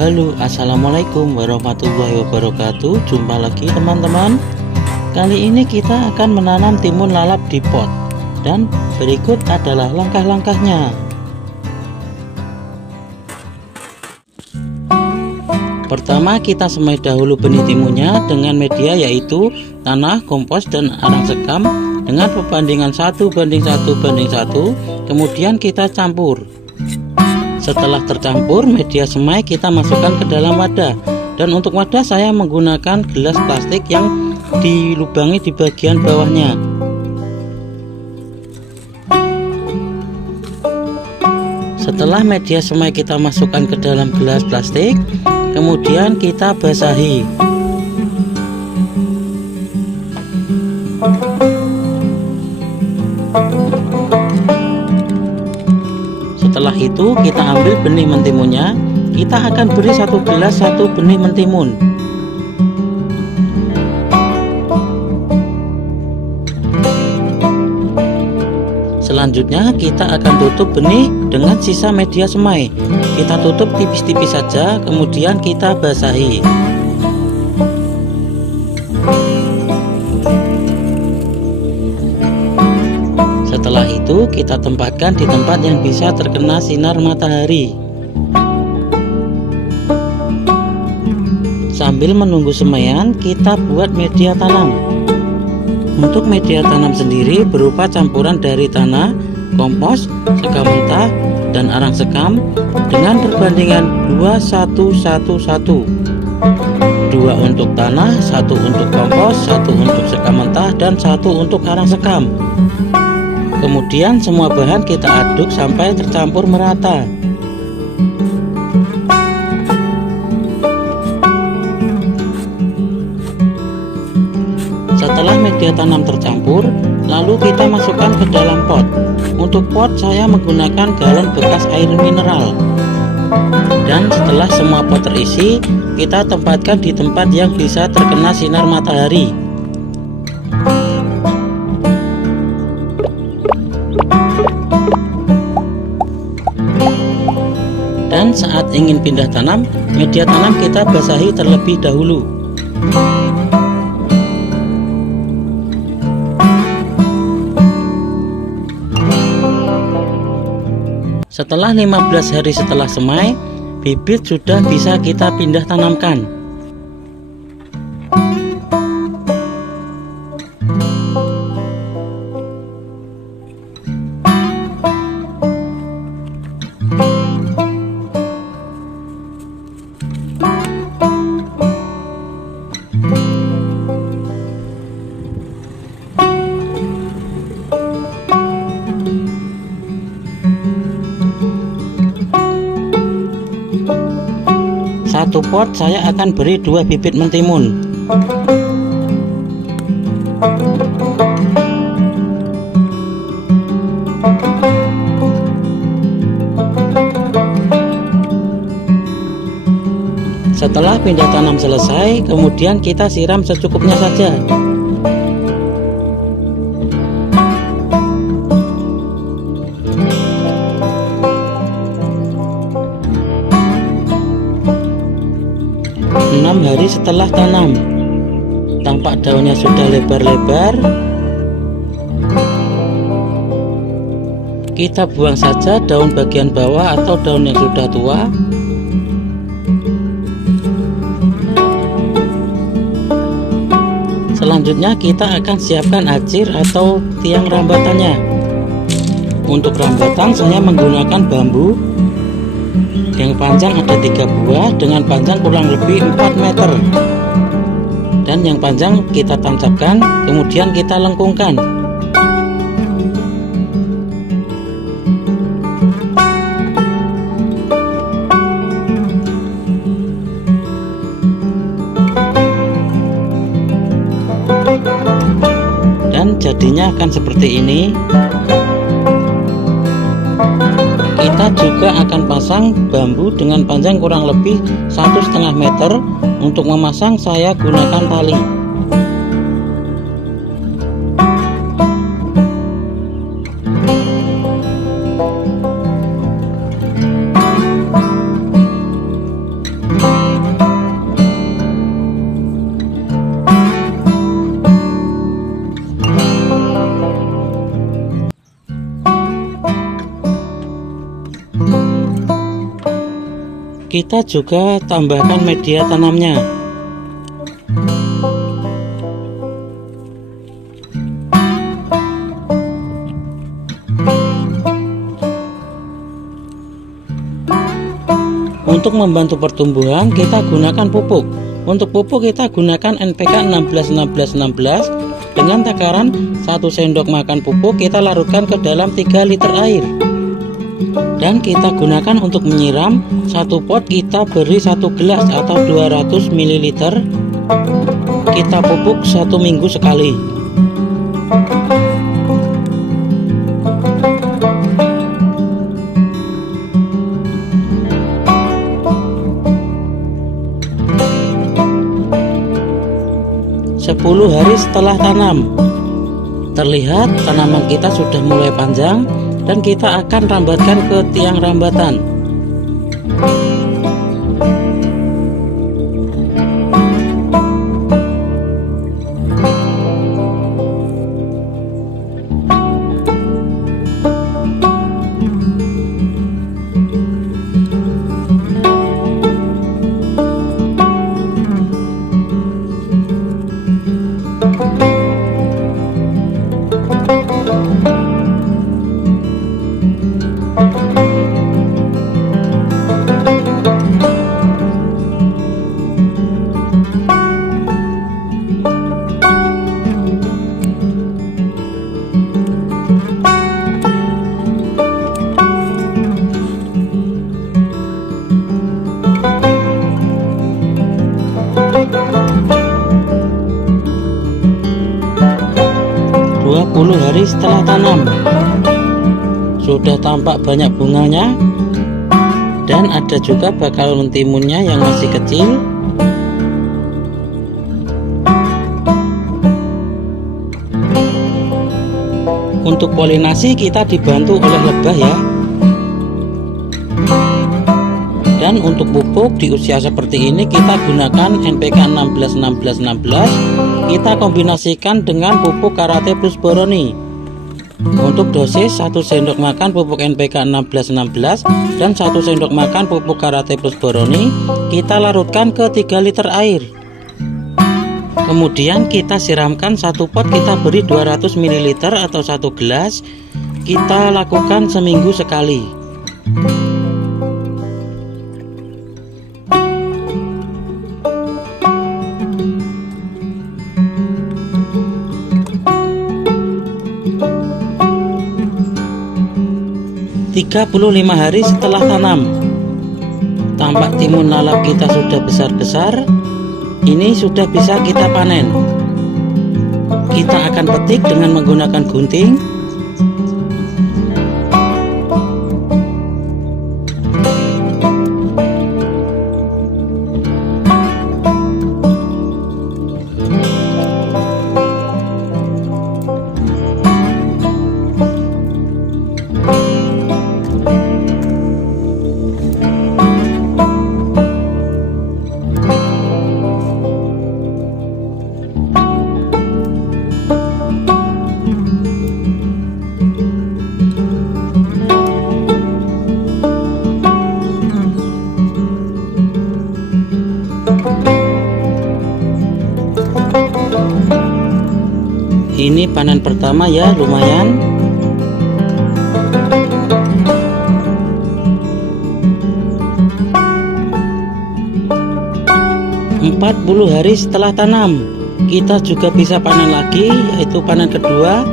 Halo, assalamualaikum warahmatullahi wabarakatuh. Jumpa lagi teman-teman. Kali ini kita akan menanam timun lalap di pot, dan berikut adalah langkah-langkahnya. Pertama, kita semai dahulu benih timunnya dengan media yaitu tanah, kompos, dan arang sekam dengan perbandingan 1:1:1. Kemudian kita campur. Setelah tercampur media semai, kita masukkan ke dalam wadah. Dan untuk wadah saya menggunakan gelas plastik yang dilubangi di bagian bawahnya. Setelah media semai kita masukkan ke dalam gelas plastik, kemudian kita basahi. Setelah itu kita ambil benih mentimunnya. Kita akan beri 1 gelas 1 benih mentimun. Selanjutnya kita akan tutup benih dengan sisa media semai. Kita tutup tipis-tipis saja, kemudian kita basahi. Setelah itu kita tempatkan di tempat yang bisa terkena sinar matahari. Sambil menunggu semaian, kita buat media tanam. Untuk media tanam sendiri berupa campuran dari tanah, kompos, sekam mentah, dan arang sekam dengan perbandingan 2:1:1. 2 untuk tanah, 1 untuk kompos, 1 untuk sekam mentah, dan 1 untuk arang sekam. Kemudian semua bahan kita aduk sampai tercampur merata. Setelah media tanam tercampur, lalu kita masukkan ke dalam pot. Untuk pot saya menggunakan galon bekas air mineral. Dan setelah semua pot terisi, kita tempatkan di tempat yang bisa terkena sinar matahari. Dan saat ingin pindah tanam, media tanam kita basahi terlebih dahulu. Setelah 15 hari setelah semai, bibit sudah bisa kita pindah tanamkan. Satu pot saya akan beri 2 bibit mentimun. Setelah pindah tanam selesai, kemudian kita siram secukupnya saja. Hari setelah tanam, tampak daunnya sudah lebar-lebar. Kita buang saja daun bagian bawah atau daun yang sudah tua. Selanjutnya kita akan siapkan acir atau tiang rambatannya. Untuk rambatan saya menggunakan bambu. Yang panjang ada 3 buah dengan panjang kurang lebih 4 meter. Dan yang panjang kita tancapkan, kemudian kita lengkungkan. Dan jadinya akan seperti ini. Kita juga akan pasang bambu dengan panjang kurang lebih 1,5 meter. Untuk memasang saya gunakan tali. Kita juga tambahkan media tanamnya. Untuk membantu pertumbuhan kita gunakan pupuk. Untuk pupuk kita gunakan NPK 16-16-16 dengan takaran 1 sendok makan pupuk kita larutkan ke dalam 3 liter air. Dan kita gunakan untuk menyiram, satu pot kita beri 1 gelas atau 200 ml. Kita pupuk 1 minggu sekali. Sepuluh hari setelah tanam, terlihat tanaman kita sudah mulai panjang dan kita akan rambatkan ke tiang rambatan. Hari setelah tanam, sudah tampak banyak bunganya dan ada juga bakal mentimunnya yang masih kecil. Untuk polinasi kita dibantu oleh lebah ya. Dan untuk pupuk di usia seperti ini kita gunakan NPK 16-16-16. Kita kombinasikan dengan pupuk Karate Plus Boroni. Untuk dosis 1 sendok makan pupuk NPK 16-16 dan 1 sendok makan pupuk Karate Plus Boroni kita larutkan ke 3 liter air. Kemudian kita siramkan satu pot kita beri 200 ml atau 1 gelas. Kita lakukan seminggu sekali. ...35 hari setelah tanam, tampak timun lalap kita sudah besar-besar. Ini sudah bisa kita panen. Kita akan petik dengan menggunakan gunting. Ini panen pertama ya, lumayan. Empat 40 hari setelah tanam, kita juga bisa panen lagi, yaitu panen kedua.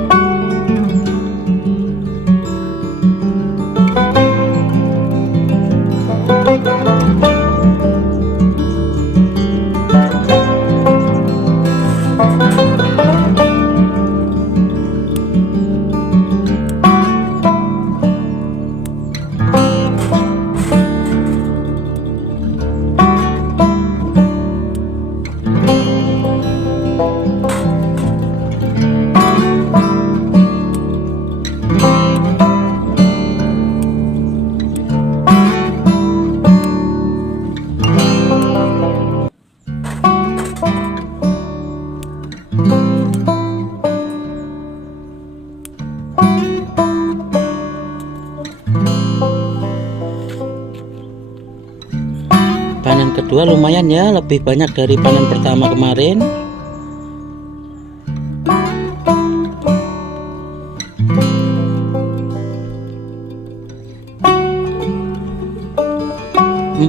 panen kedua lumayan ya, lebih banyak dari panen pertama kemarin.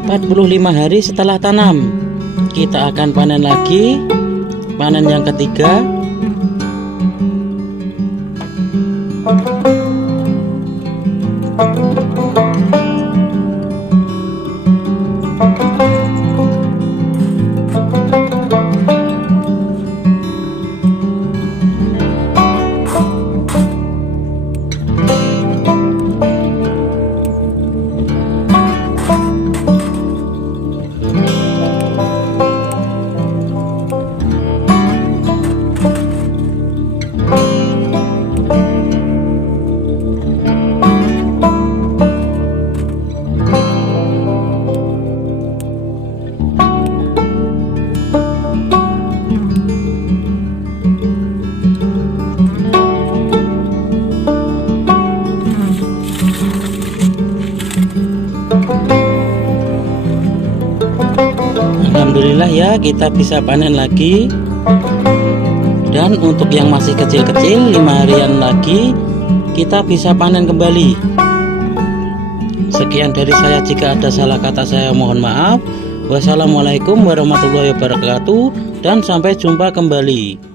...45 hari setelah tanam, kita akan panen lagi, panen yang ketiga. Alhamdulillah ya, kita bisa panen lagi. Dan untuk yang masih kecil-kecil, 5 harian lagi kita bisa panen kembali. Sekian dari saya, jika ada salah kata saya mohon maaf. Wassalamualaikum warahmatullahi wabarakatuh, dan sampai jumpa kembali.